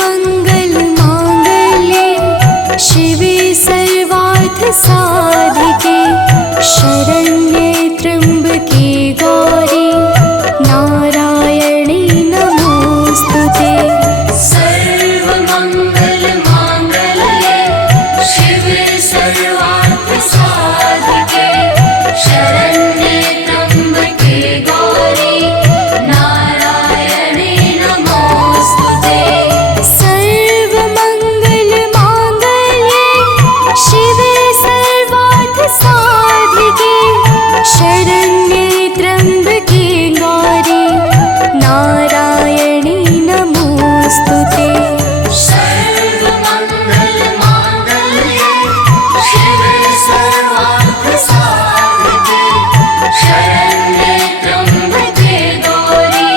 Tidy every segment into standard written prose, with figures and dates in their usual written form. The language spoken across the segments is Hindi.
सर्वमंगल मांगल्ये शिवे सर्वार्थसाधिके शरण्ये त्र्यंबके गौरी नारायणी नमोस्तुते। सर्वमंगल मांगल्ये शिवे सर्वार्थसाधिके शरण्ये त्र्यंबके गौरी नारायणी नमोस्तुते। सर्वमंगल मांगल्ये शिवे सर्वार्थसाधिके शरण्ये त्र्यंबके गौरी नारायणी नमोस्तुते। सर्वमंगल मांगल्ये शिवे सर्वार्थसाधिके शरण्ये त्र्यंबके गौरी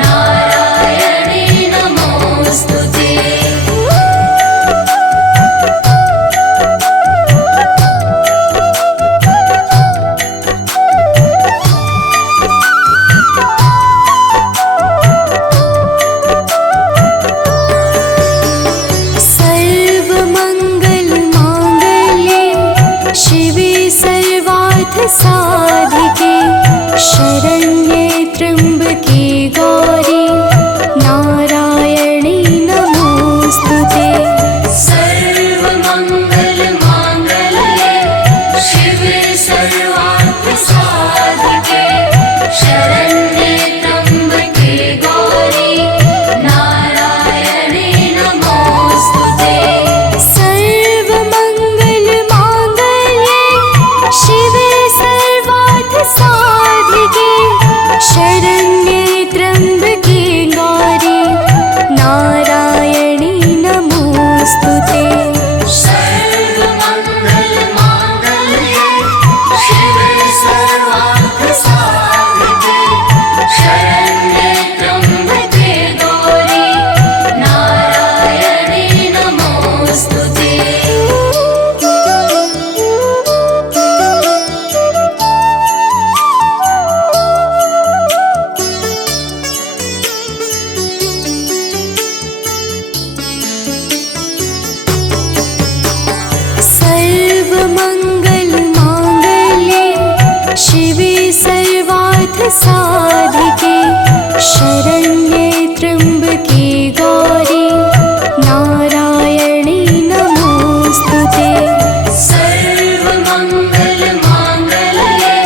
नारायणी नमोस्तुते। सर्वमंगल मांगल्ये शिवे सर्वार्थसाधिके शरण्ये त्र्यंबके गौरी नारायणी नमोस्तुते। सर्वमंगल मांगल्ये शिवे सर्वार्थसाधिके शरण्ये त्र्यंबके गौरी नारायणी नमोस्तुते। सर्वमंगल मांगल्ये शिवे सर्वार्थसाधिके शरण्ये त्र्यंबके गौरी नारायणी नमोस्तुते। सर्वमंगल मांगल्ये शिवे सर्वार्थसाधिके शरण्ये त्र्यंबके गौरी नारायणी नमोस्तुते। सर्वमंगल मांगल्ये शिवे सर्वार्थसाधिके शरण्ये त्र्यंबके गौरी नारायणी नमोस्तुते। सर्वमंगल मांगल्ये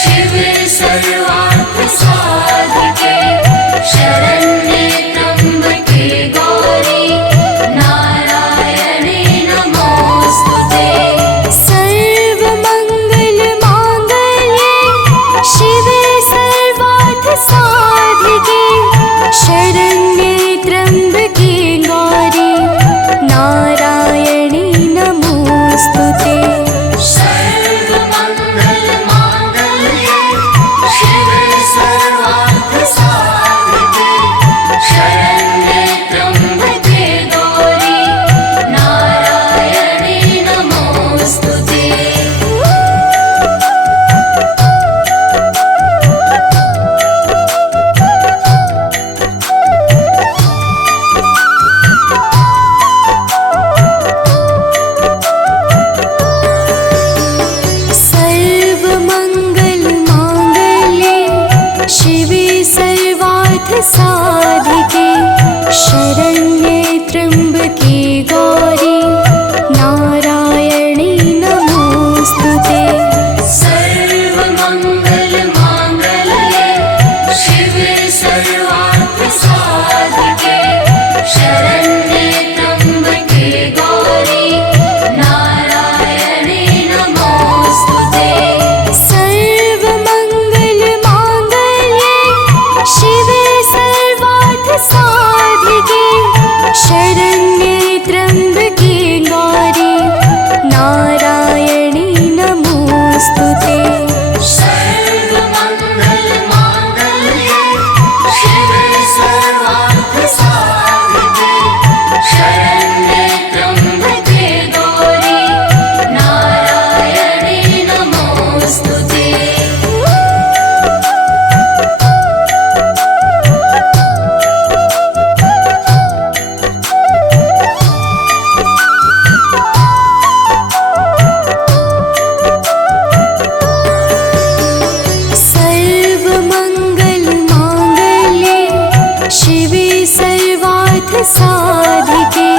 शिवे सर्वार्थसाधिके शरण्ये त्र्यंबके गौरी नारायणी नमोस्तुते। सर्वमंगल मांगल्ये शिवे सर्वार्थसाधिके शरण्ये त्र्यंबके गौरी नारायणी नमोस्तुते। सर्वमंगल मांगल्ये शिवे सर्वार्थसाधिके शरण्ये त्र्यंबके गौरी नारायणी नमोस्तुते। सर्वमंगल मांगल्ये शिवे सर्वार्थसाधिके शरण्ये त्र्यंबके गौरी नारायणी नमोस्तुते। सर्वमंगल मांगल्ये शिवे सर्वार्थसाधिके शरण्ये त्र्यंबके गौरी नारायणी नमोस्तुते। सर्वमंगल मांगल्ये शिवे सर्वार्थसाधिके शरण्ये त्र्यंबके गौरी नारायणी नमोस्तुते। सर्वमंगल मांगल्ये सर्वार्थ साधिके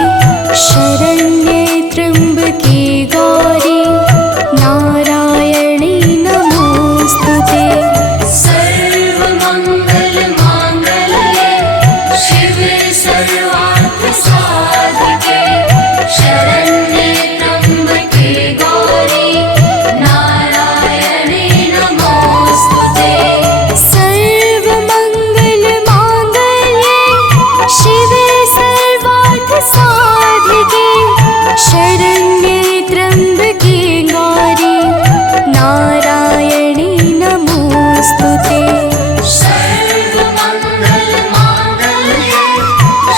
शरण्ये त्र्यम्बके गौरी नारायणी नमोस्तुते। सर्वमङ्गलमाङ्गल्ये शिवे सर्वार्थसाधिके शरण्ये त्र्यम्बके गौरी नारायणी नमोस्तुते। सर्वमङ्गलमाङ्गल्ये शिवे सर्वार्थ साधिके शरण्ये त्र्यम्बके गौरी नारायणी नमोस्तुते। सर्वमङ्गलमाङ्गल्ये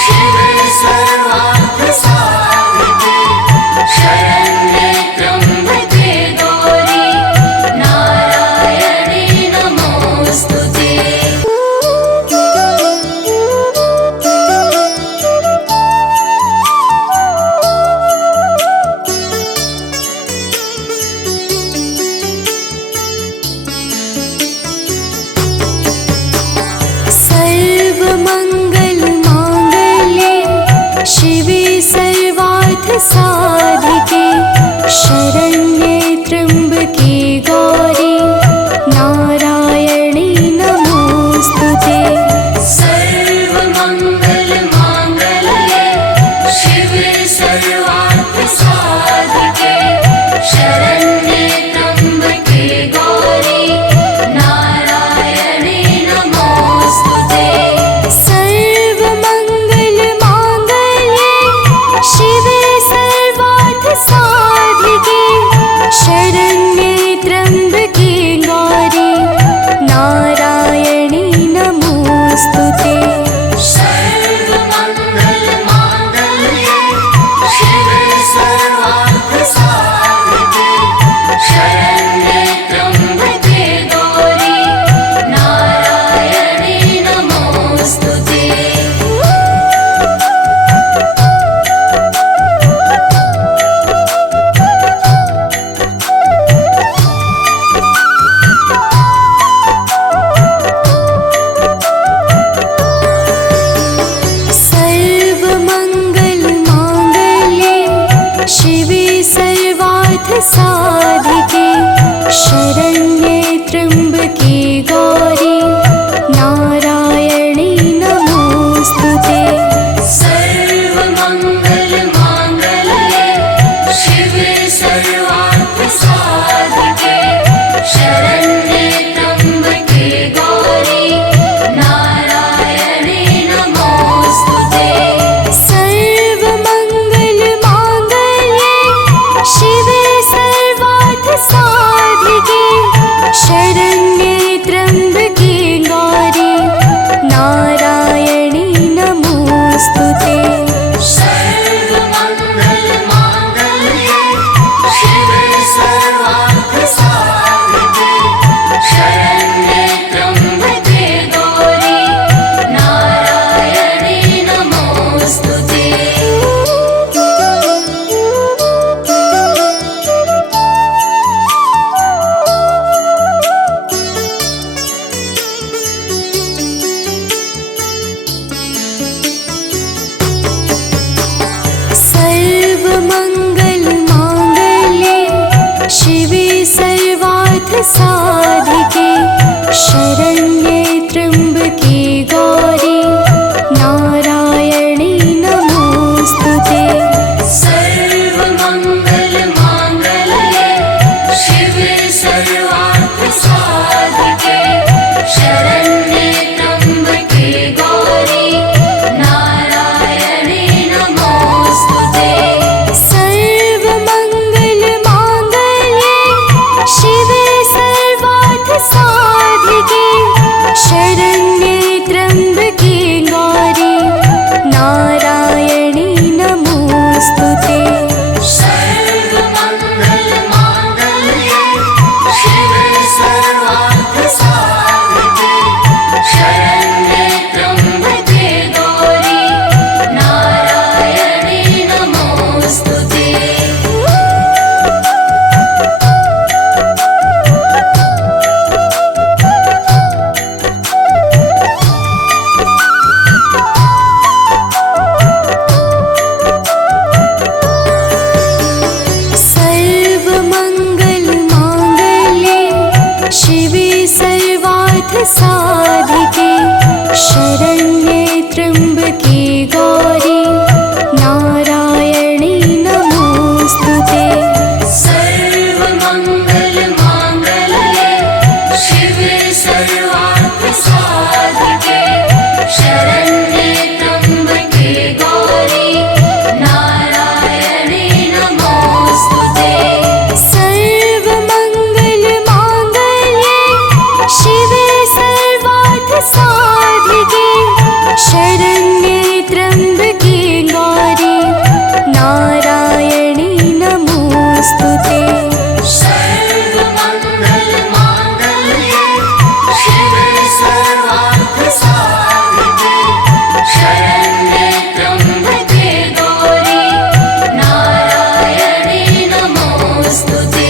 शिवे सर्वार्थसाधिके शरण्ये त्र्यम्बके गौरी नारायणी नमोस्तुते। सर्वमङ्गलमाङ्गल्ये शिवे सर्वार्थ साधिके शरण्ये त्र्यम्बके गौरी नारायणी नमोस्तुते। सर्वमङ्गलमाङ्गल्ये शिवे सर्वार्थसाधिके शरण्ये त्र्यम्बके गौरी नारायणी नमोस्तुते। सर्वमङ्गलमाङ्गल्ये शिवे सर्वार्थ साधिके शरण्ये त्र्यम्बके गौरी नारायणी नमोस्तुते। सर्वमङ्गलमाङ्गल्ये शिवे सर्वार्थसाधिके शरण्ये त्र्यम्बके गौरी नारायणी नमोस्तुते। सर्वमङ्गलमाङ्गल्ये शिवे सर्वार्थ साधिके शरण्ये त्र्यम्बके गौरी नारायणी नमोस्तुते। सर्वमङ्गलमाङ्गल्ये शिवे सर्वार्थसाधिके शरण्ये त्र्यम्बके गौरी नारायणी नमोस्तुते। सर्वमङ्गलमाङ्गल्ये शिवे सर्वार्थ साधिके शरण्ये त्र्यम्बके गौरी नारायणी नमोस्तुते। सर्वमङ्गलमाङ्गल्ये शिवे सर्वार्थसाधिके शरण्ये त्र्यम्बके गौरी नारायणी नमोस्तुते। सर्वमङ्गलमाङ्गल्ये शिवे सर्वार्थ साधिके शरण्ये त्र्यम्बके गौरी नारायणी नमोस्तुते। सर्वमङ्गलमाङ्गल्ये शिवे सर्वार्थसाधिके शरण्ये त्र्यम्बके गौरी नारायणी नमोस्तुते। सर्वमङ्गलमाङ्गल्ये शिवे सर्वार्थ साधिके त्र्यम्बके गौरी नारायणी नमोस्तुते। सर्वमङ्गलमाङ्गल्ये शिवे सर्वार्थसाधिके शरण्ये त्र्यम्बके गौरी नारायणी नमोस्तुते। सर्वमङ्गलमाङ्गल्ये शिवे सर्वार्थसाधिके शरण्ये त्र्यम्बके गौरी नारायणी नमोस्तुते। सर्वमङ्गलमाङ्गल्ये शिवे सर्वार्थसाधिके शरण्ये त्र्यम्बके गौरी नारायणी नमोस्तुते।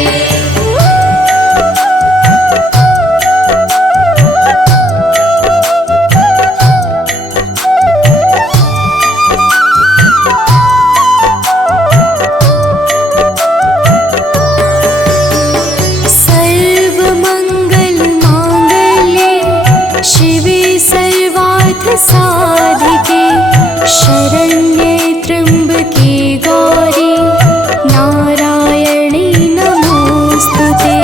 सर्वमङ्गलमाङ्गल्ये शिवे सर्वार्थसाधिके शरण्ये त्र्यम्बके गौरी नारायणी नमोस्तुते।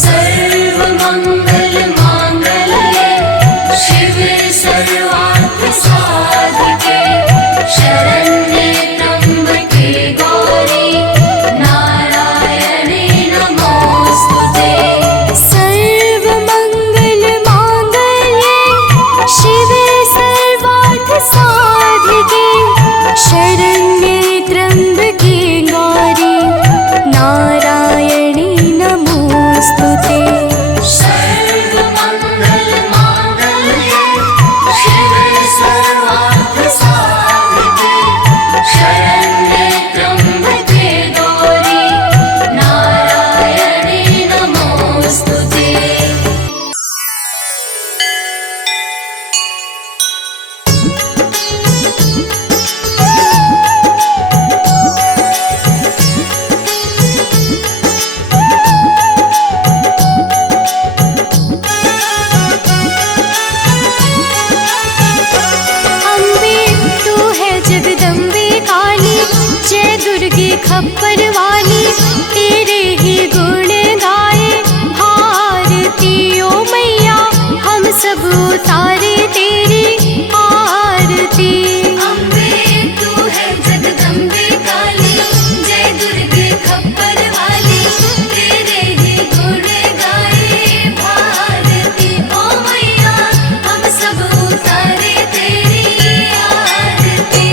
सर्वमङ्गलमाङ्गल्ये शिवे सर्वार्थसाधिके शरण्ये त्र्यम्बके गौरी नारायणी नमोस्तुते। सर्वमङ्गलमाङ्गल्ये शिवे सर्वार्थसाधिके शरण्ये त्र्यम्बके गौरी नारायणी नमोस्तुते। सर्वमङ्गलमाङ्गल्ये शिवे सर्वार्थसाधिके शरण्ये त्र्यम्बके गौरी नारायणी नमोस्तुते। अम्बे तू है जगदम्बे काली, जय दुर्गे खप्पर वाली, तेरे ही गुण गाए भारती ओ मैया, हम सब उतारे तेरी आरती। अम्बे तू है जगदम्बे काली, जय दुर्गे खप्पर वाली, तेरे ही गुण गाए भारती ओ मैया, हम सब उतारे तेरी आरती।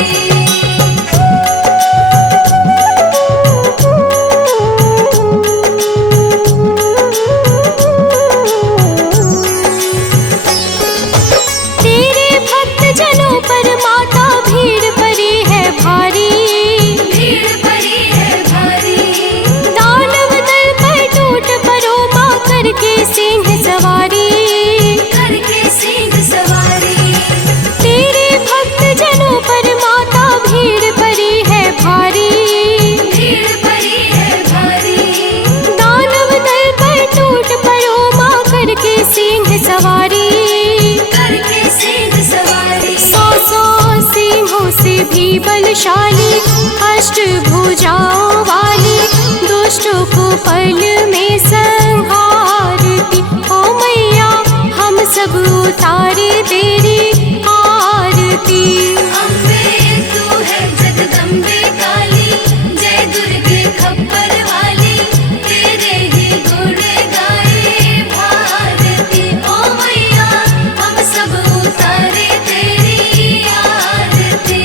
तेरे भक्त जनों पर माता भीड़ पड़ी है भारी, भीड़ पड़ी है भारी, दानव दल पर टूट पड़ो माँ करके सिंह सवारी। करके सिंह सवारी। तेरे भक्त जनों पर माता भीड़ पड़ी है भारी, भीड़ पड़ी है भारी, दानव दल पर टूट पड़ो माँ करके सिंह सवारी। करके सिंह सवारी। सौ सौ सिंहों से भी बलशाली, अष्टभुजाओं वाली, दुष्टों को पल में संहारती ओ मैया, हम सब उतारे तेरी आरती। अम्बे तू है जगदम्बे काली, जय दुर्गे खप्पर वाली, तेरे ही गुण गाए भारती ओ मैया, हम सब उतारे तेरी आरती।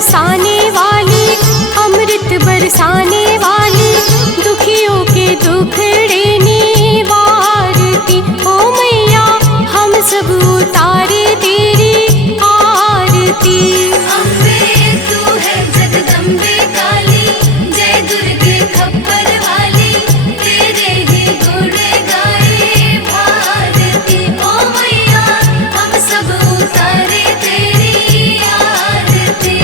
बरसाने वाली, अमृत बरसाने वाली, दुखियों के दुखड़े निवारती। ओ मैया हम सब उतारे तेरी आरती। अम्बे तू है जगदम्बे काली, जय दुर्गे खप्पर वाली, तेरे ही गुण गाए भारती। ओ मैया हम सब उतारे तेरी आरती।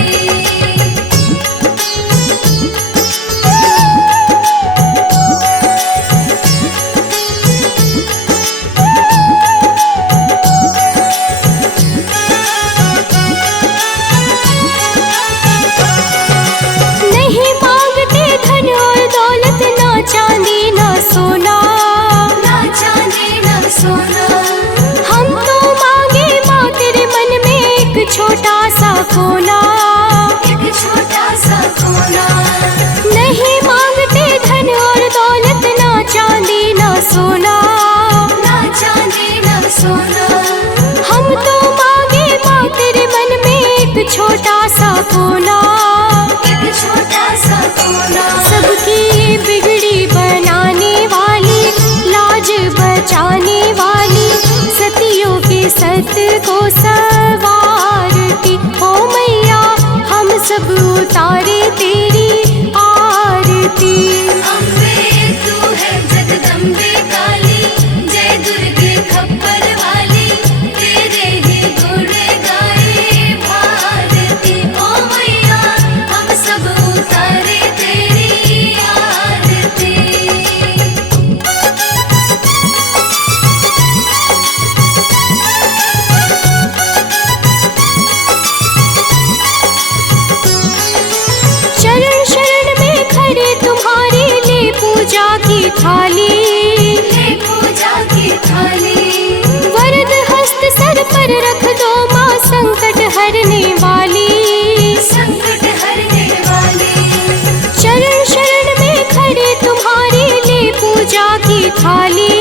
नहीं मांगते धन और दौलत, ना चांदी ना सोना, ना चांदी ना सोना, हम तो मांगे माँ तेरे मन में एक छोटा सा कोना। एक छोटा सा कोना। नहीं मांगते धन और दौलत, ना चांदी ना सोना, ना चांदी ना सोना, हम तो मांगे माँ तेरे मन में एक छोटा सा कोना। एक छोटा सा कोना। सबकी बिगड़ी बनाने वाली, लाज बचाने वाली, सतियों के सत को सवारती। ओ मैया हम सब उतारे तेरी आरती। अम्बे तू है जगदम्बे काली, जय दुर्गे खप्पर वाली, तेरे ही गुण गाए भारती। ओ मैया हम सब उतारे तेरी आरती। शरण शरण में खड़े तुम्हारे, ले पूजा की थाली, ले पूजा की थाली, वरद हस्त सर पर रख दो माँ, संकट हरने वाली। संकट हरने वाली। शरण शरण में खड़े तुम्हारे, ले पूजा की थाली,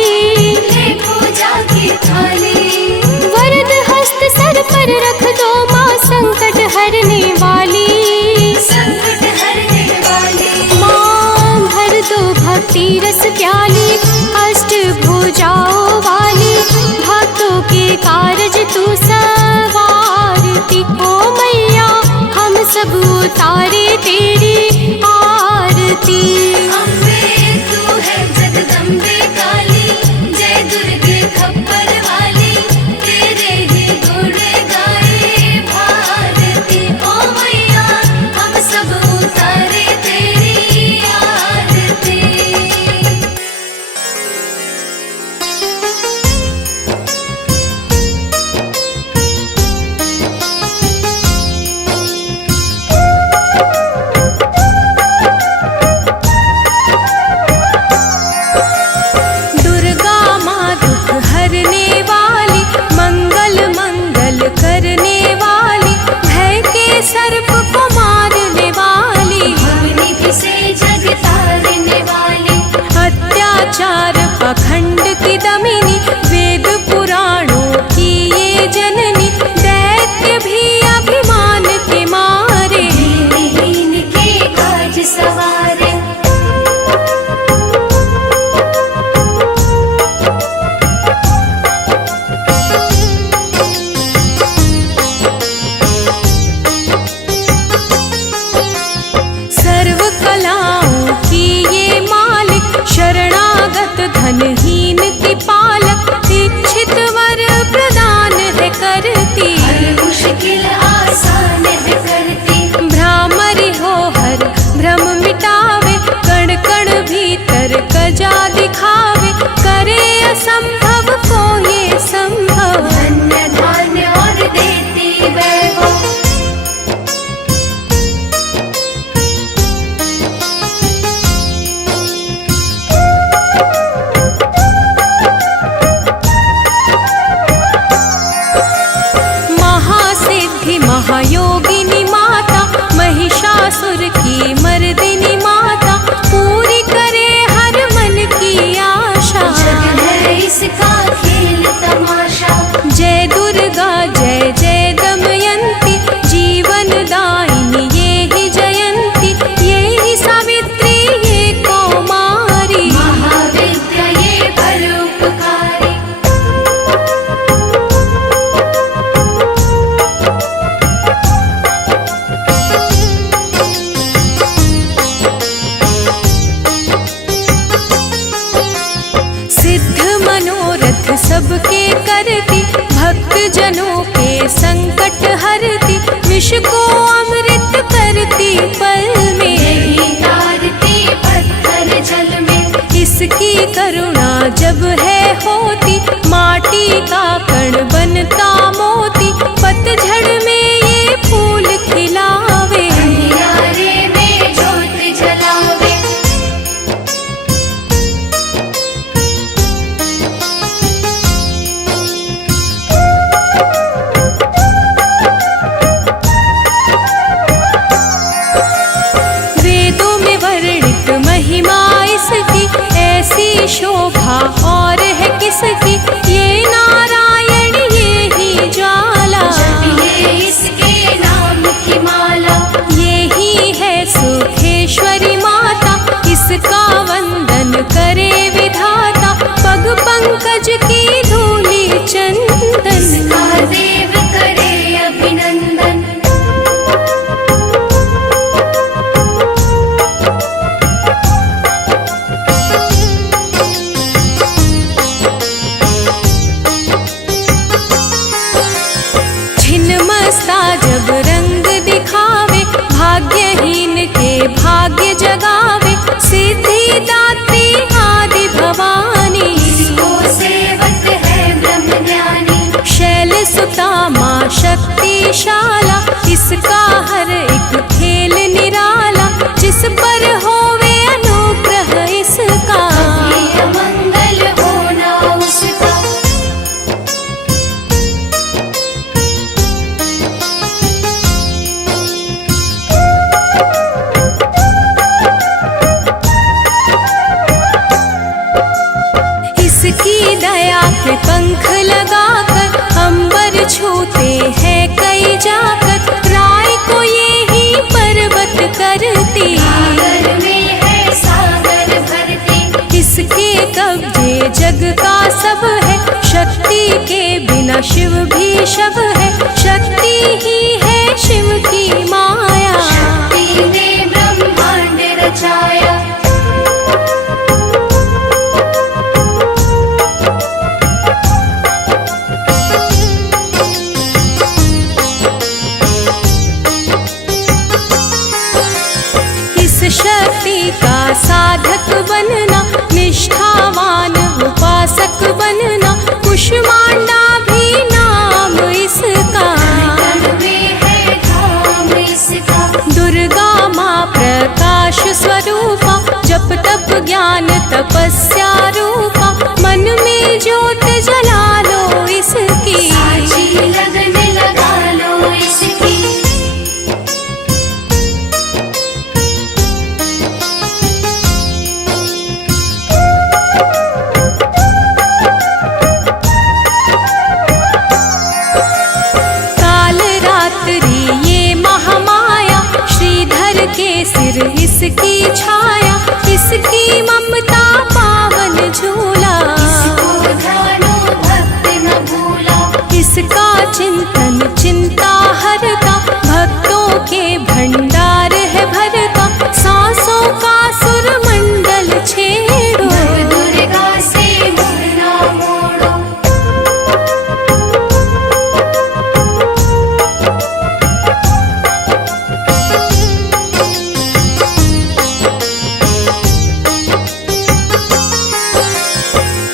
ले पूजा की थाली, वरद हस्त सर पर रख दो माँ, संकट हरने वाली। संकट हरने वाली। माँ भर दो भक्ति रस प्याली, अष्ट भुजाओं वाली, भक्तों के कारज तू सवारती। ओ मैया हम सब उतारे तेरी आरती। अम्बे तू है जगदम्बे काली, जय दुर्गे खप्पर वाली, तेरे ही गुण गाए भारती। ओ मैया हम सब उतारे तेरी आरती। विष को अमृत करती पल में, यही तारती पत्थर जल में। इसकी करुणा जब है होती, माटी का कण बनता मोती। पतझड़ में ये फूल खिलावे, अंधियारे में ज्योत जलावे। वेदों में वर्णित महिमा इसकी, ऐसी शोभा और है किसकी। ये नारायण ये ही ज्वाला, जपिए इसके नाम की माला। ये ही है सुखेश्वरी माता, इसका वंदन करे विधाता। पग पंकज की धूली चंदन, इसका देव करे अभिनंदन। छिन्नमस्ता जब रंग दिखावे, भाग्यहीन के भाग्य जगावे। सिद्धिदात्री आदि भवानी, इसको सेवक है ब्रह्म ज्ञानी। शैल सुता माँ शक्तिशाला, इसका हर एक खेल निराला। जिस पर होवे अनुग्रह इसका, ये मंगल होना उसका। इसकी दया के पंख लगाकर, अंबर छूते हैं कई जाकर। राय को ये ही पर्वत करती, सागर में है सागर भरती। इसके कब्जे जग का सब है। शक्ति के बिना शिव भी शव है, शक्ति ही है शिव की माया। शक्ति ने ब्रह्मांड रचाया। इस शक्ति का साधक बनना, निष्ठावान उपासक बनना। कुष्मांडा भी नाम इसका, तन में है धाम इसका। दुर्गा माँ प्रकाश स्वरूपा, जप तप ज्ञान तपस्या रूपा। मन में ज्योत जला लो इसकी, साची लगन लगा लो इसकी। काल रात्रि ये महामाया, श्रीधर के सिर इसकी छाया। इसकी ममता पावन झूला, इसको ध्यानो भक्त न भूला। इसका चिंतन चिंता हरता, भक्तों के भंडार है भरता। सांसों का सुर मंडल छेड़ो, नव दुर्गा से मुँह ना मोड़ो।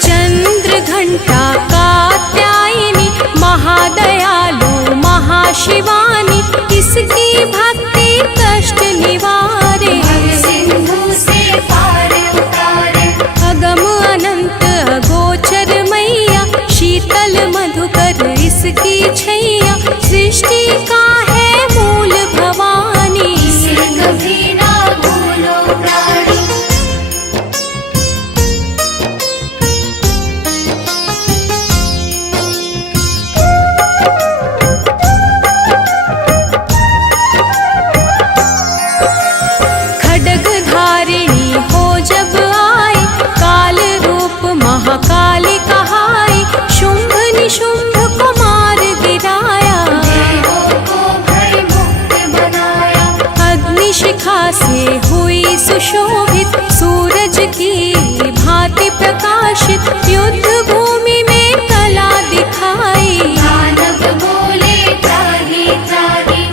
चंद्र घंटा कात्यायनी, महादयालु महाशिवानी। इसकी भक्ति कष्ट निवारे, सिंधु से पार उतारे। अगम अनंत अगोचर मैया, शीतल मधुकर इसकी छैया। सृष्टि का है मूल भवानी, इसे कभी ना भूलो प्राणी। खड्ग धारिणी हो जब आई, काल रूप महाकाली कहाई। शुंभ निशुंभ को मार गिराया, देवों को भय मुक्त बनाया। अग्निशिखा से हुई सुशोभित, सूरज की भांति प्रकाशित। युद्ध भूमि में कला दिखाई, दानव बोले त्राही त्राही।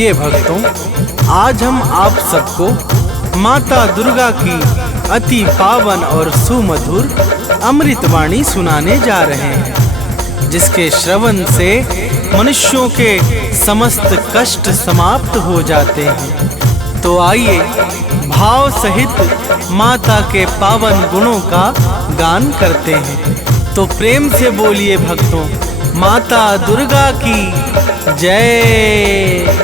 प्रिय भक्तों, आज हम आप सबको माता दुर्गा की अति पावन और सुमधुर अमृतवाणी सुनाने जा रहे हैं, जिसके श्रवण से मनुष्यों के समस्त कष्ट समाप्त हो जाते हैं। तो आइए भाव सहित माता के पावन गुणों का गान करते हैं। तो प्रेम से बोलिए भक्तों, माता दुर्गा की जय।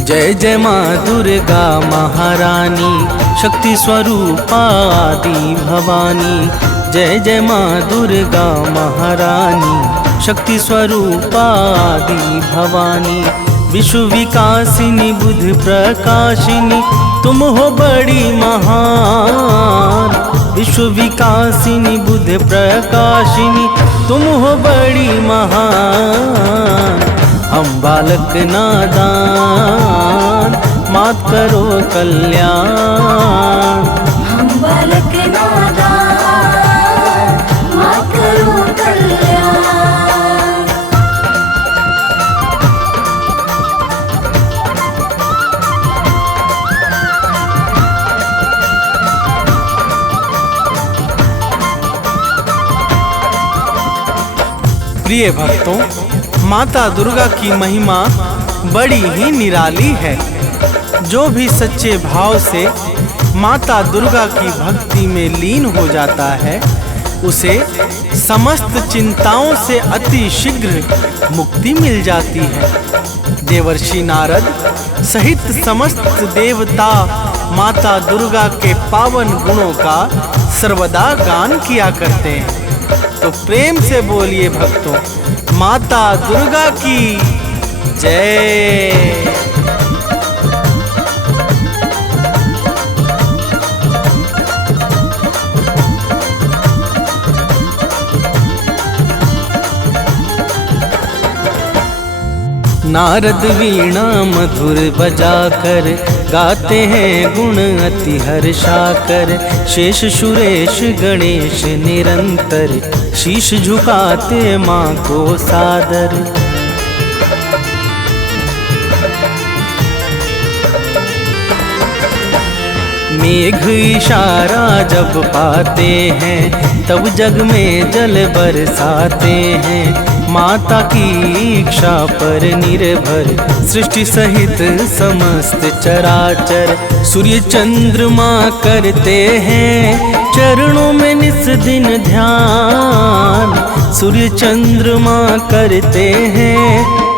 जय जय माँ दुर्गा महारानी, शक्ति स्वरूपा आदि भवानी। जय जय माँ दुर्गा महारानी, शक्ति स्वरूपा आदि भवानी। विश्व विकासिनी बुद्ध प्रकाशिनी, तुम हो बड़ी महान। विश्व विकासिनी बुद्ध प्रकाशिनी, तुम हो बड़ी महान। हम बालक नादान, मात करो कल्याण। हम बालक नादान, मात करो कल्याण। प्रिय भक्तों, माता दुर्गा की महिमा बड़ी ही निराली है। जो भी सच्चे भाव से माता दुर्गा की भक्ति में लीन हो जाता है, उसे समस्त चिंताओं से अति शीघ्र मुक्ति मिल जाती है। देवर्षि नारद सहित समस्त देवता माता दुर्गा के पावन गुणों का सर्वदा गान किया करते हैं। तो प्रेम से बोलिए भक्तों, माता दुर्गा की जय। नारद वीणा मधुर बजाकर गाते हैं गुण अति हर्षाकर। शेष सुरेश गणेश निरंतर शीश झुकाते माँ को सादर। मेघ इशारा जब पाते हैं, तब जग में जल बरसाते हैं। माता की इच्छा पर निर्भर सृष्टि सहित समस्त चराचर। सूर्य चंद्रमा करते हैं चरणों में निस दिन ध्यान। सूर्य चंद्रमा करते हैं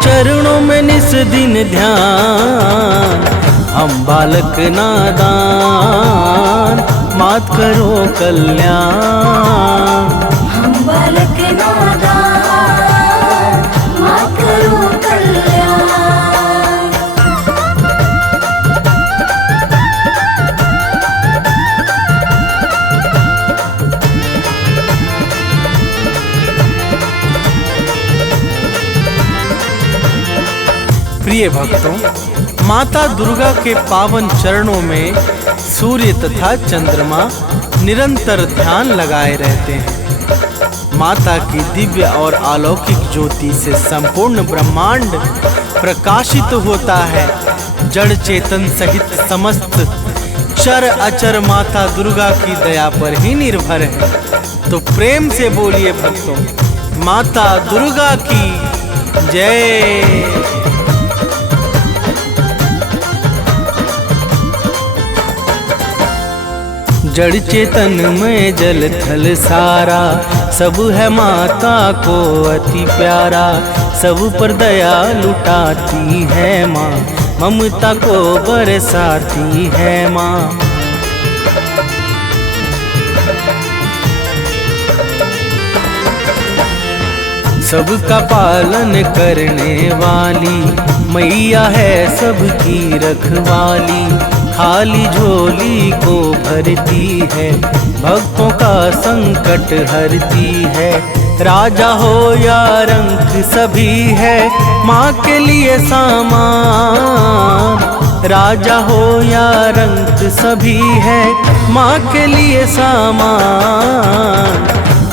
चरणों में निस दिन ध्यान। हम बालक नादान, मात करो कल्याण। हम बालक नादान, मात करो कल्याण। प्रिय भक्तों, माता दुर्गा के पावन चरणों में सूर्य तथा चंद्रमा निरंतर ध्यान लगाए रहते हैं। माता की दिव्य और अलौकिक ज्योति से संपूर्ण ब्रह्मांड प्रकाशित होता है। जड़ चेतन सहित समस्त चर अचर माता दुर्गा की दया पर ही निर्भर है। तो प्रेम से बोलिए भक्तों, माता दुर्गा की जय। जड़ चेतन में जल थल सारा, सब है माता को अति प्यारा। सब पर दया लुटाती है माँ, ममता को बरसाती है माँ। सबका पालन करने वाली मैया है सबकी रखवाली। खाली झोली को भरती है, भक्तों का संकट हरती है। राजा हो या रंक सभी है माँ के लिए सामान। राजा हो या रंक सभी है माँ के लिए सामान।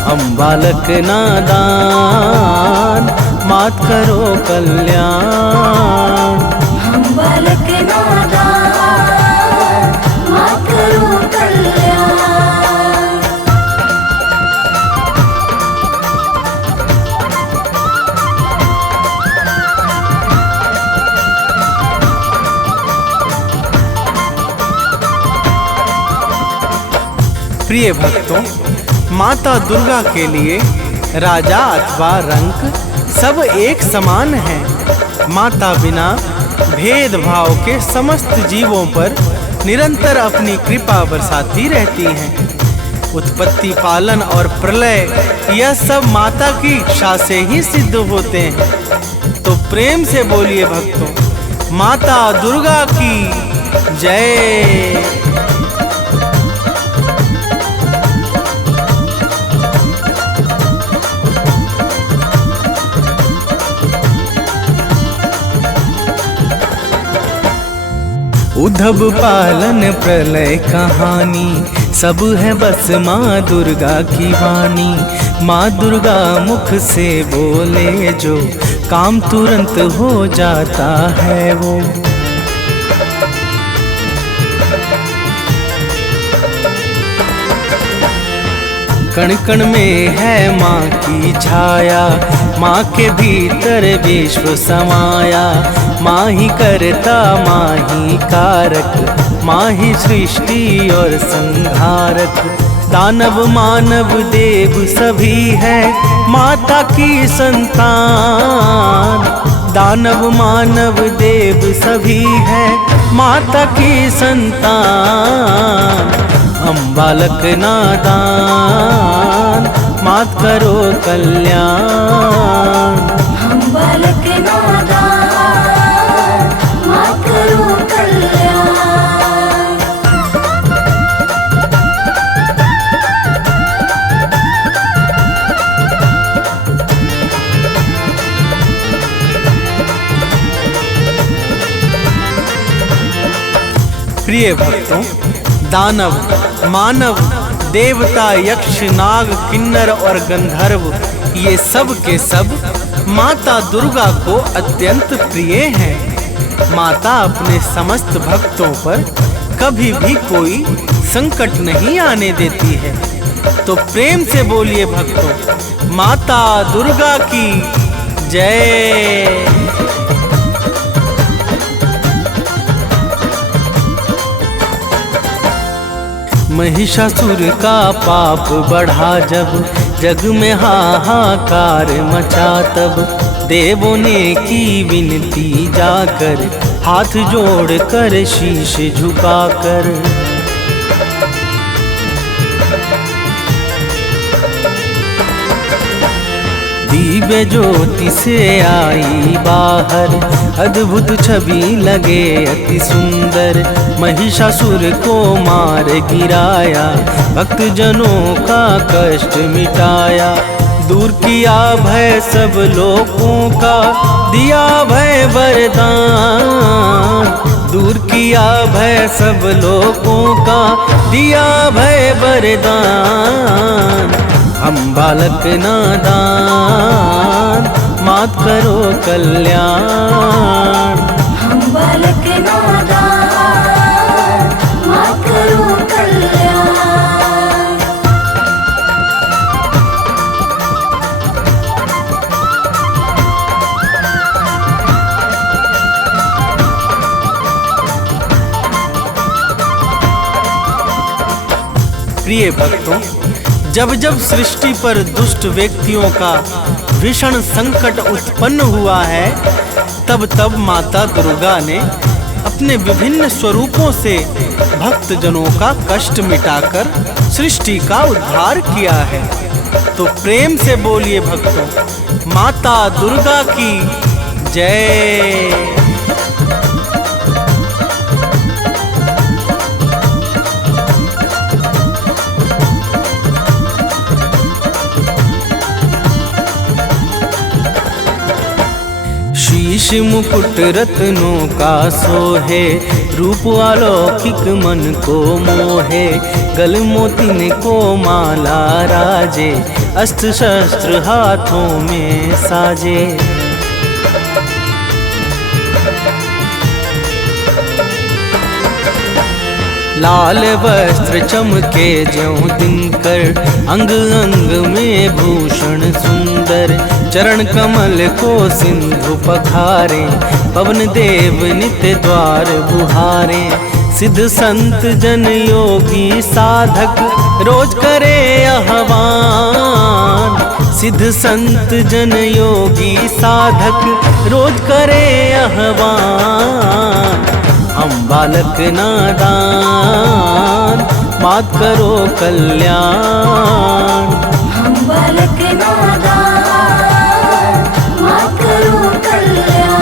हम बालक नादान, मात करो कल्याण। हम बालक नादान, मात करो कल्याण। प्रिय भक्तों, माता दुर्गा के लिए राजा अथवा रंक सब एक समान हैं। माता बिना भेदभाव के समस्त जीवों पर निरंतर अपनी कृपा बरसाती रहती हैं। उत्पत्ति, पालन और प्रलय यह सब माता की इच्छा से ही सिद्ध होते हैं। तो प्रेम से बोलिए भक्तों, माता दुर्गा की जय। उद्धव पालन प्रलय कहानी सब है बस माँ दुर्गा की वाणी। माँ दुर्गा मुख से बोले जो काम तुरंत हो जाता है वो। कण कण में है माँ की छाया, माँ के भीतर विश्व समाया। माँ ही करता माँ ही कारक, माँ ही सृष्टि और संहारक। दानव मानव देव सभी है माता की संतान। दानव मानव देव सभी है माता की संतान। हम बालक नादान, मात करो कल्याण। हम बालक नादान, मात करो कल्याण। प्रिय भक्तों, दानव, मानव, देवता, यक्ष, नाग, किन्नर और गंधर्व ये सब के सब माता दुर्गा को अत्यंत प्रिय हैं। माता अपने समस्त भक्तों पर कभी भी कोई संकट नहीं आने देती है। तो प्रेम से बोलिए भक्तों, माता दुर्गा की जय। महिषासुर का पाप बढ़ा जब, जग में हाहाकार मचा तब। देवों ने की विनती जाकर, हाथ जोड़ कर शीश झुकाकर। दिव्य ज्योति से आई बाहर, अद्भुत छवि लगे अति सुंदर। महिषासुर को मार गिराया, भक्त जनों का कष्ट मिटाया। दूर किया भय सब लोगों का, दिया भय वरदान। दूर किया भय सब लोगों का, दिया भय वरदान। हम बालक नादान, मात करो कल्याण। हम बालक नादान, मात करो कल्याण। प्रिय भक्तों, जब जब सृष्टि पर दुष्ट व्यक्तियों का भीषण संकट उत्पन्न हुआ है, तब तब माता दुर्गा ने अपने विभिन्न स्वरूपों से भक्त जनों का कष्ट मिटाकर सृष्टि का उद्धार किया है। तो प्रेम से बोलिए भक्तों, माता दुर्गा की जय। शीश मुकुट रत्नों का सोहे, रूप अलौकिक मन को मोहे। गल मोतिन को माला राजे, अस्त्र शस्त्र हाथों में साजे। लाल वस्त्र चमके ज्यों दिनकर, अंग अंग में भूषण सुंदर। चरण कमल को सिंधु पखारे, पवन देव नित्य द्वार बुहारे। सिद्ध संत जन योगी साधक, रोज करे आह्वान। सिद्ध संत जन योगी साधक, रोज करे आह्वान। हम बालक नादान, मात करो कल्याण। हम बालक नादान, मात करो कल्याण।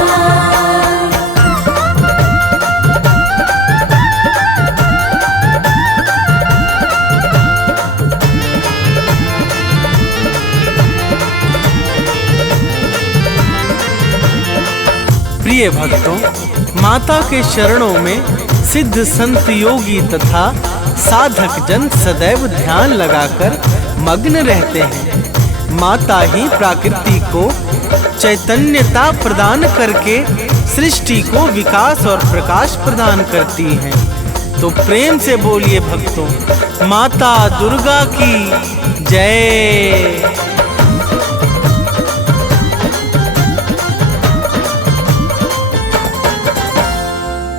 प्रिय भक्तों, माता के चरणों में सिद्ध संत योगी तथा साधक जन सदैव ध्यान लगाकर मग्न रहते हैं। माता ही प्रकृति को चैतन्यता प्रदान करके सृष्टि को विकास और प्रकाश प्रदान करती हैं। तो प्रेम से बोलिए भक्तों, माता दुर्गा की जय।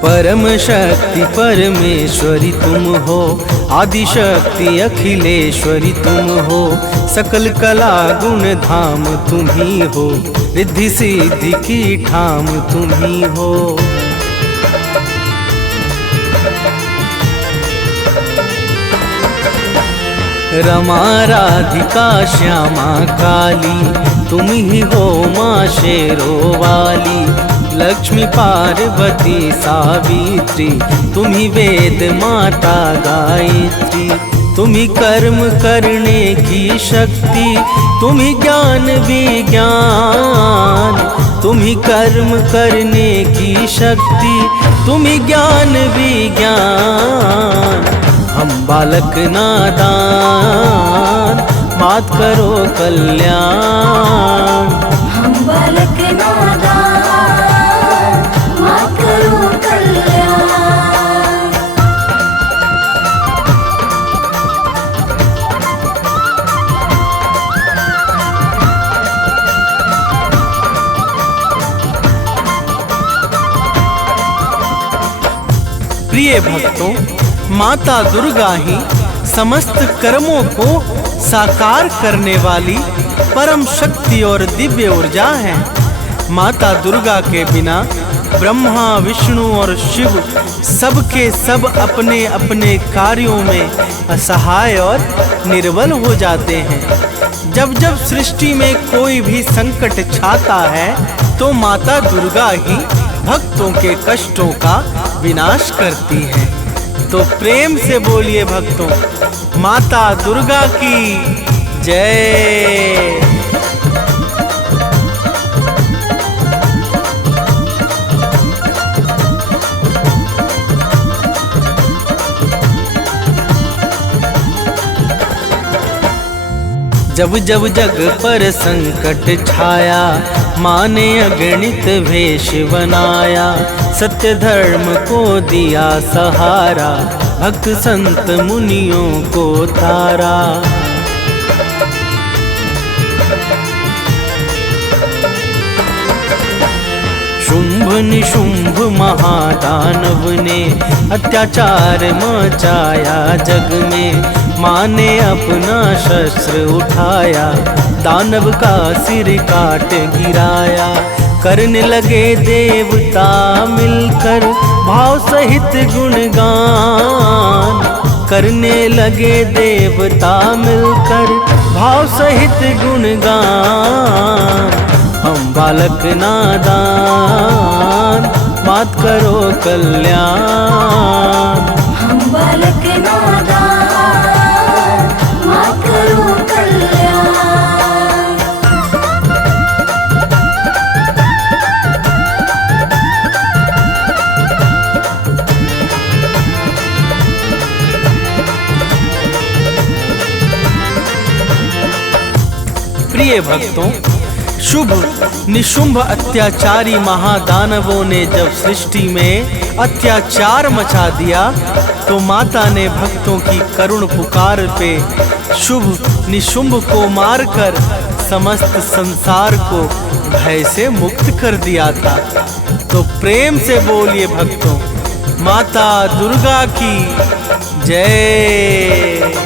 परम शक्ति परमेश्वरी तुम हो, आदि शक्ति अखिलेश्वरी तुम हो। सकल कला गुण धाम तुम ही हो, रिद्धि सिद्धि की ठाम तुम ही हो। रमा राधिका श्यामा काली, तुम ही हो माँ शेरों वाली। लक्ष्मी पार्वती सावित्री, तुम ही वेद माता गायत्री। तुम ही कर्म करने की शक्ति, तुम ही ज्ञान विज्ञान। तुम ही कर्म करने की शक्ति, तुम ही ज्ञान विज्ञान। हम बालक नादान, मात करो कल्याण। हम बालक नादान, मात करो कल्याण। प्रिय भक्तों, माता दुर्गा ही समस्त कर्मों को साकार करने वाली परम शक्ति और दिव्य ऊर्जा है। माता दुर्गा के बिना ब्रह्मा विष्णु और शिव सबके सब अपने अपने कार्यों में असहाय और निर्बल हो जाते हैं। जब जब सृष्टि में कोई भी संकट छाता है तो माता दुर्गा ही भक्तों के कष्टों का विनाश करती है। तो प्रेम से बोलिए भक्तों, माता दुर्गा की जय। जब जब जग पर संकट छाया, माँ ने अगणित वेश बनाया। सत्य धर्म को दिया सहारा, भक्त संत मुनियों को तारा। शुंभ निशुंभ महादानव ने अत्याचार मचाया जग में। माँ ने अपना शस्त्र उठाया, दानव का सिर काट गिराया। करने लगे देवता मिलकर भाव सहित गुणगान। करने लगे देवता मिलकर भाव सहित गुणगान। हम बालक नादान, मात करो कल्याण। हम बालक नादान, मात करो कल्याण। प्रिय भक्तों, शुभ निशुंभ अत्याचारी महादानवों ने जब सृष्टि में अत्याचार मचा दिया तो माता ने भक्तों की करुण पुकार पे शुभ निशुंभ को मारकर समस्त संसार को भय से मुक्त कर दिया था। तो प्रेम से बोलिए भक्तों, माता दुर्गा की जय।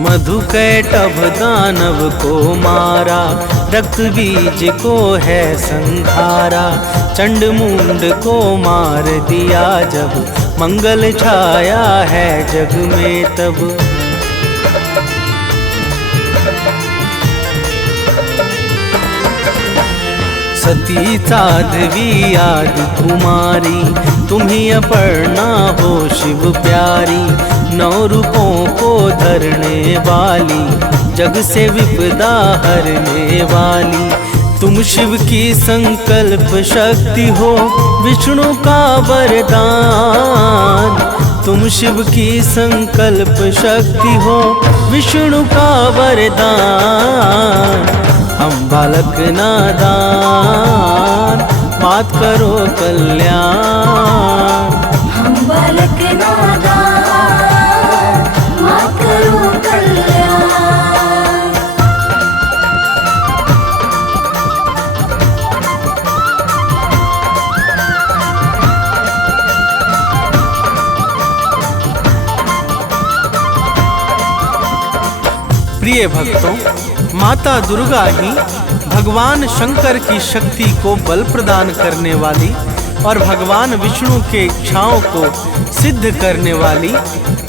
मधुकैटभ दानव को मारा, रक्त बीज को है संहारा। चंड मुंड को मार दिया जब, मंगल छाया है जग में तब। सती साध्वी आदि कुमारी, तुम्ही अपर्णा हो शिव प्यारी। 9 रूपों को धरने वाली, जग से विपदा हरने वाली। तुम शिव की संकल्प शक्ति हो, विष्णु का वरदान। तुम शिव की संकल्प शक्ति हो, विष्णु का वरदान। हम बालक नादान, मात करो कल्याण। हम बालक नादान, मात करो कल्याण। प्रिय भक्तों, माता दुर्गा ही भगवान शंकर की शक्ति को बल प्रदान करने वाली और भगवान विष्णु के इच्छाओं को सिद्ध करने वाली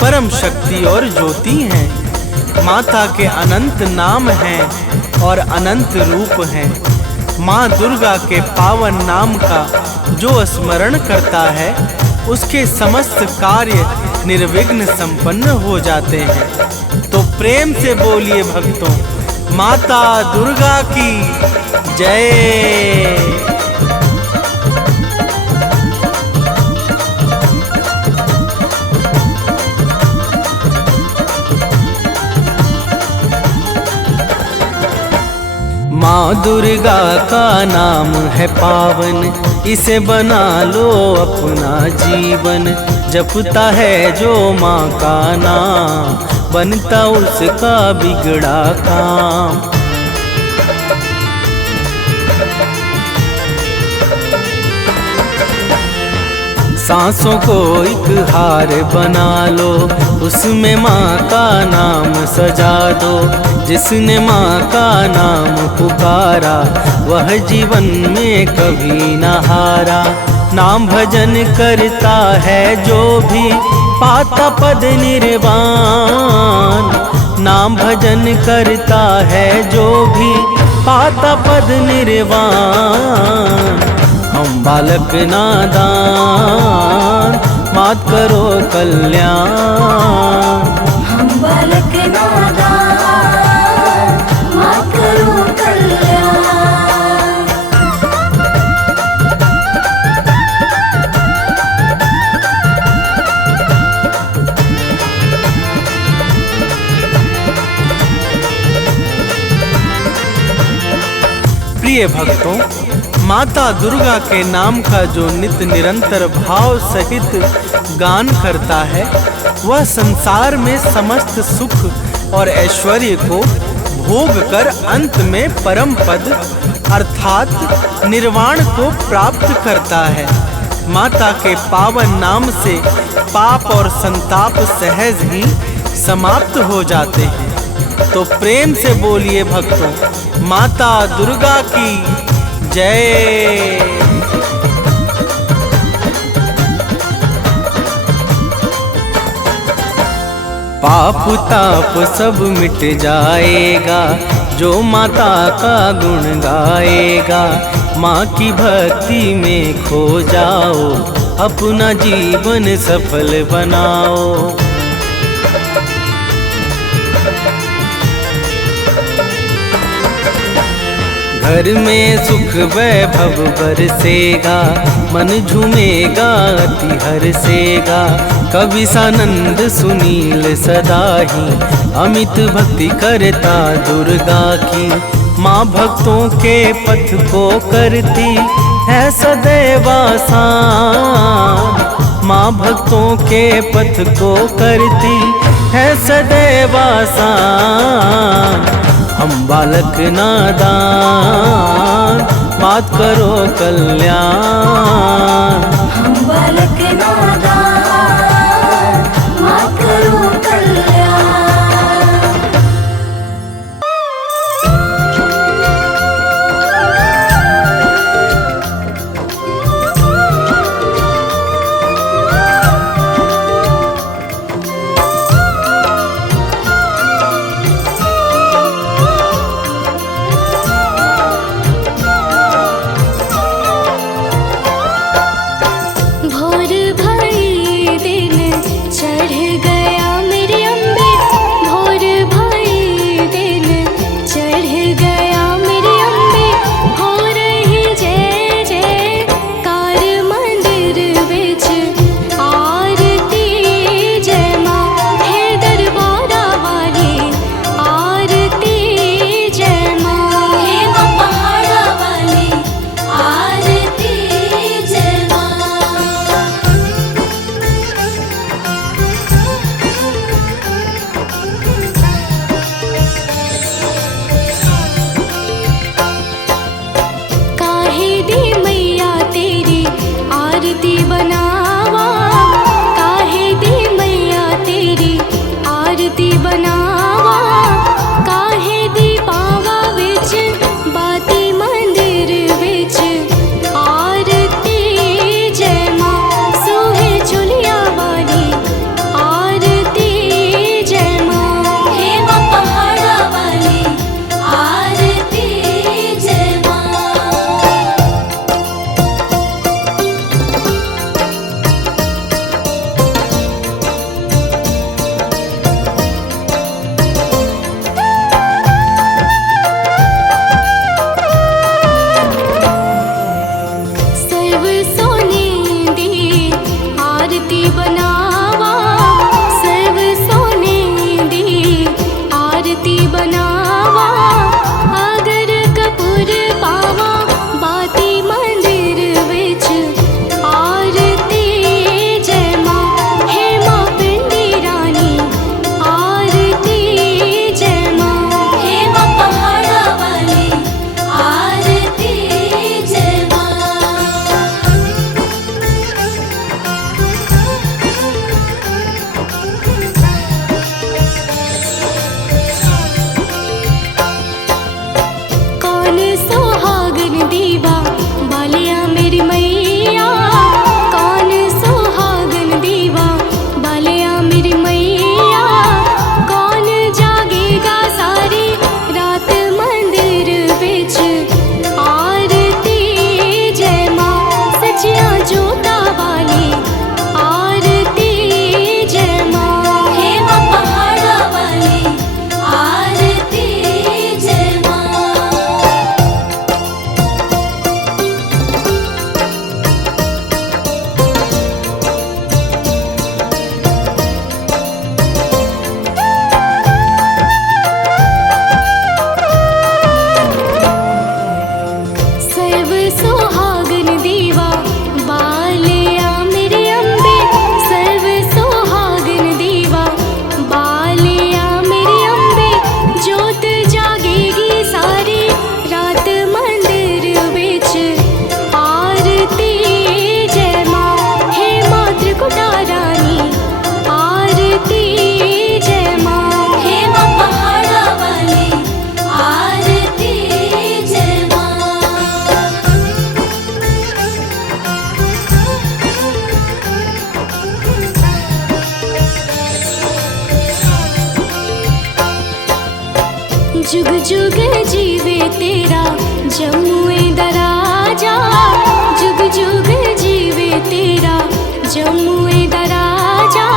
परम शक्ति और ज्योति हैं। माता के अनंत नाम हैं और अनंत रूप हैं। माँ दुर्गा के पावन नाम का जो स्मरण करता है, उसके समस्त कार्य निर्विघ्न संपन्न हो जाते हैं। तो प्रेम से बोलिए भक्तों, माता दुर्गा की जय। माँ दुर्गा का नाम है पावन, इसे बना लो अपना जीवन। जपता है जो माँ का नाम, बनता उसका बिगड़ा काम। सांसों को एक हार बना लो, उसमें माँ का नाम सजा दो। जिसने माँ का नाम पुकारा, वह जीवन में कभी न हारा। नाम भजन करता है जो भी, पाता पद निर्वाण। नाम भजन करता है जो भी, पाता पद निर्वाण। हम बालक नादान, मात करो कल्याण। हम बालक नादान, मात करो कल्याण। प्रिय भक्तों, माता दुर्गा के नाम का जो नित्य निरंतर भाव सहित गान करता है, वह संसार में समस्त सुख और ऐश्वर्य को भोग कर अंत में परम पद अर्थात निर्वाण को प्राप्त करता है। माता के पावन नाम से पाप और संताप सहज ही समाप्त हो जाते हैं। तो प्रेम से बोलिए भक्तों, माता दुर्गा की जय। पाप ताप सब मिट जाएगा, जो माता का गुण गाएगा। माँ की भक्ति में खो जाओ, अपना जीवन सफल बनाओ। घर में सुख वैभव बरसेगा, मन झूमेगा अति हर्षेगा। कवि सानंद सुनील सदाही अमित भक्ति करता दुर्गा की। माँ भक्तों के पथ को करती है सदैव आसान, माँ भक्तों के पथ को करती है सदैव आसान। हम बालक नादान मात करो कल्याण, हम बालक नादान मात करो कल्याण। भोर भई दिन चढ़ गया मेरी अम्बे, भोर भई दिन चढ़ गया मेरी अम्बे। हो रही जय जयकार मंदिर विच आरती जय माँ है दरबारा वाली आरती जय माँ है माँ पहाड़ा वाली आरती जय माँ। काहे दी मैया तेरी आरती बनावा, काहे दी मैया तेरी आरती बनावा। काहे दी पावा विच बाती मंदिर विच आरती जय माँ सोहे झुलिया वाली आरती जय माँ हे माँ पहाड़ा वाली आरती जय माँ। सर्व सोने दी आरती बनावा, सर्व सोने दी आरती बनावा। अगर कपूर पावा बाती मंदिर विच आरती जय माँ हे माँ पिंडी रानी आरती जय माँ हे माँ पहाड़ा वाली आरती जय माँ। कौन सुहागन दीवा बालिया मेरी मैया, कौन सुहागन दीवा बालिया मेरी मैया। कौन जागेगा सारी रात मंदिर विच आरती जय माँ सचिया जोता वाली आरती जय माँ हे माँ पहाड़ा वाली आरती जय माँ। सर्व सुहागन दीवा बालिया मेरी अम्बे, सर्व सुहागन दीवा बालिया मेरी अम्बे। जोत जागेगी सारी रात मंदिर विच आरती जय माँ हे माँ त्रिकुटा रानी आरती जय माँ हे माँ पहाड़ा वाली आरती जय माँ। जुग जुग जीवे तेरा जम्मुए दराजा, जुग जुग जीवे तेरा जम्मुए दराजा।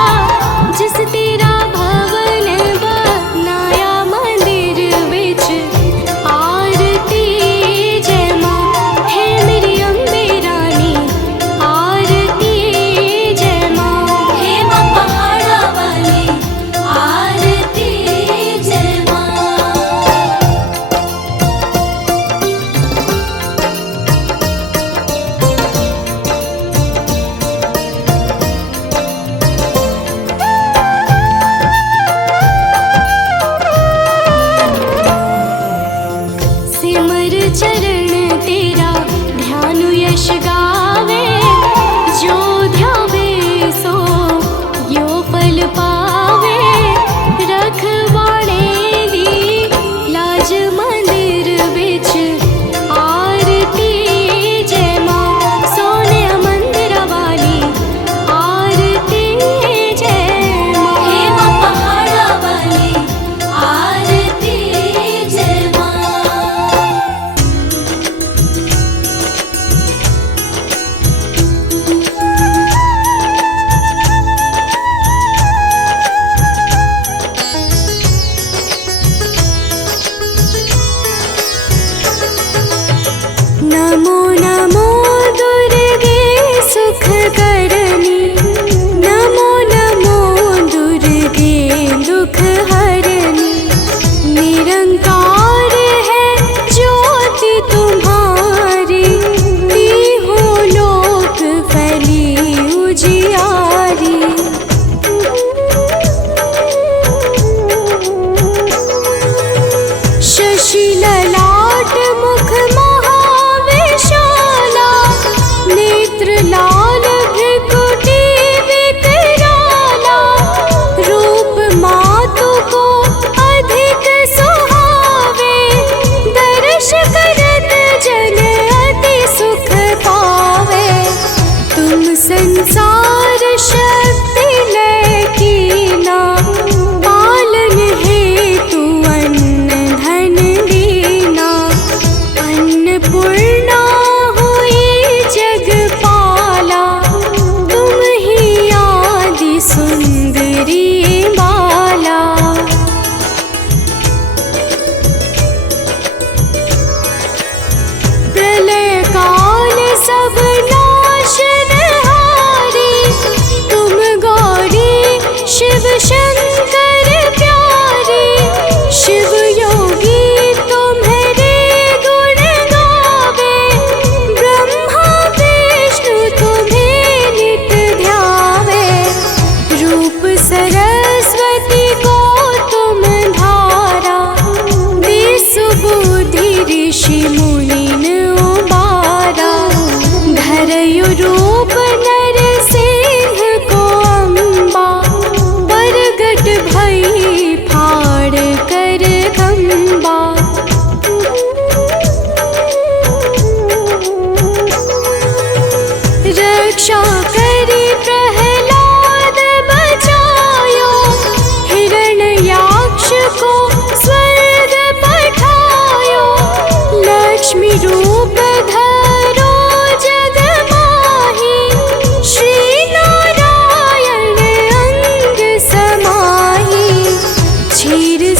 जिस तेरा भवन बनाया मंदिर विच आरती जय माँ हे मेरी अम्बे रानी आरती जय माँ हे माँ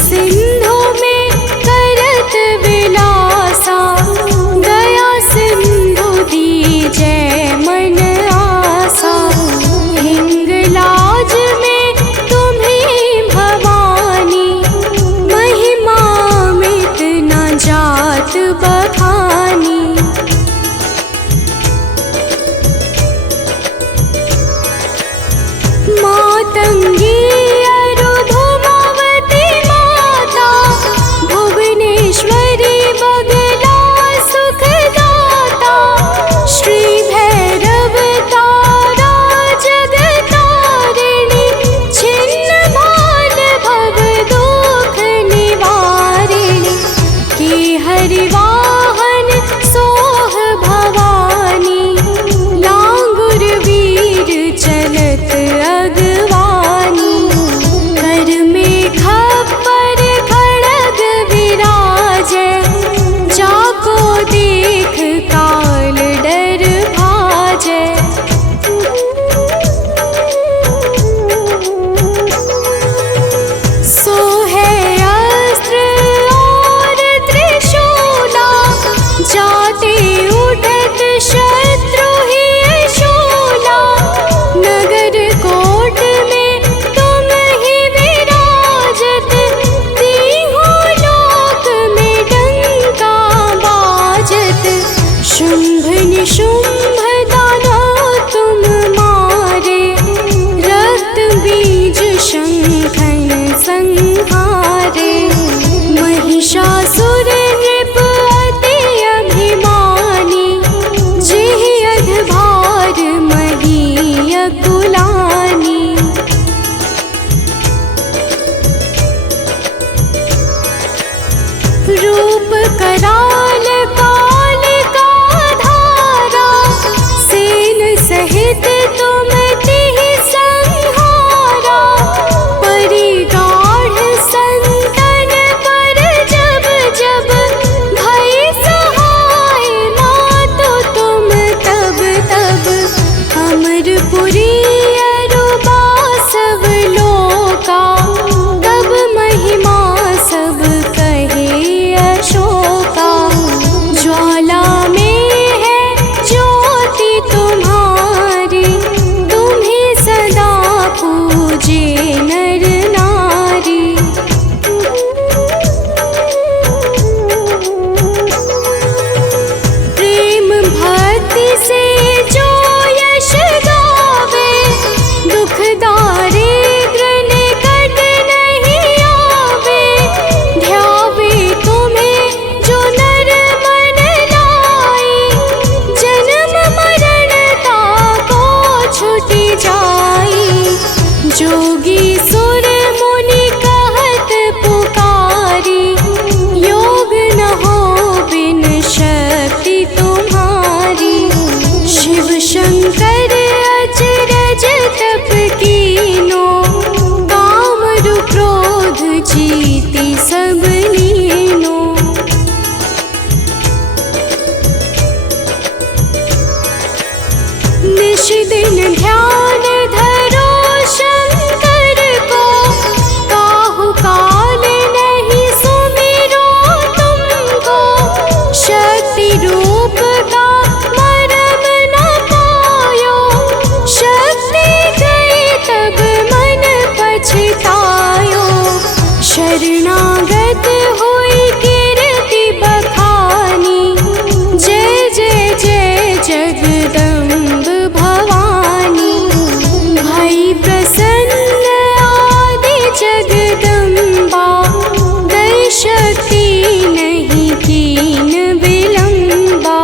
सिंधु में करत विलासा, दया सिंधु दीजै मन आसा। हिंगलाज में तुम्हीं भवानी, महिमा मित न जात बखानी। मातंगी अरुधुमावती माता, भुवनेश्वरी बगला सुखदाता। श्री भैरव तारा जगतारिणी, छिन्न भाल भव दुख निवारिणी। के हरिवाहन सोह भवानी, लांगुर वीर चलत अगवानी। कर में खप्पर खड़ग विराजै, जाको देख काल डर भाजै। सोहै अस्त्र और त्रिशूला, जाते उठत शत्रु ही शूला। नगर कोट में तुम ही विराजत, तीहों लोक में डंका बाजत। शुंभ निशुंभ दानव तुम मारे, रक्त बीज शंखन संहारे। महिषासुर नृप अति अभिमानी, जेहि अधभार मही अकुलानी। रूप कराल कालिका धारा, सेन सहित तुम तिहि संहारा। परिगाढ़ संतन पर जब जब, भई सहाय मातु तुम तब तब। अमरपुरी अरुबा सब लोका, तब महिमा सब कहे अशोका। ज्वाला में है ज्योति तुम्हारी, तुम्हें सदा पूजे नर नारी। प्रेम भक्ति से जो यश गावे, दुख दारिद्र निकट नहीं आवे। ध्यावे तुम्हें जो नर मन लाई, जन्म मरण ताको छुटि जाई। जोगी सुर मुनि कहत पुकारी, योग न हो बिन शक्ति तुम्हारी। शिव शंकर अचरज तप कीनो, कामरु क्रोध जीति सब लीनो। निश दिन ध्यान धरो शंकर को, काहु काल नहीं सुमिरो तुमको। शक्ति रूप का मरम न पायो, शक्ति गई तब मन पछतायो। शरणागत हुई कीर्ति बखानी, जय जय जय जगदम्ब भवानी। भई प्रसन्न आदि जगदम्बा, दै शक्ति नहीं कीन विलंबा।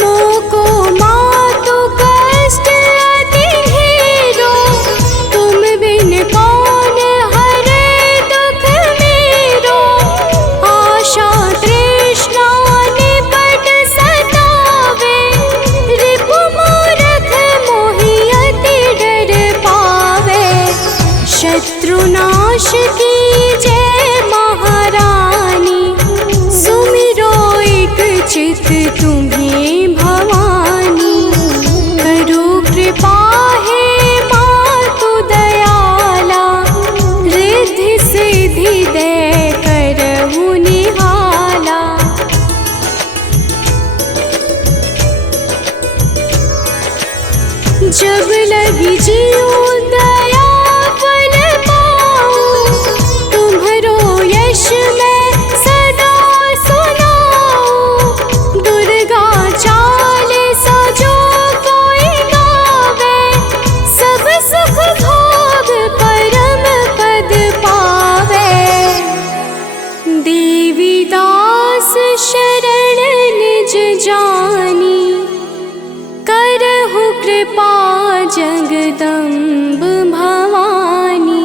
मोको मातु कष्ट अति ढेरो, तुम बिन कौन हरे दुख मेरो। आशा तृष्णा निपट सतावे, रिपु मूरख मोहि अति डर पावे। शत्रुनाश की जय महारानी, सुमिरो एक चित तुम्हें भवानी। करो कृपा हे जगदम्ब भवानी।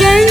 चंड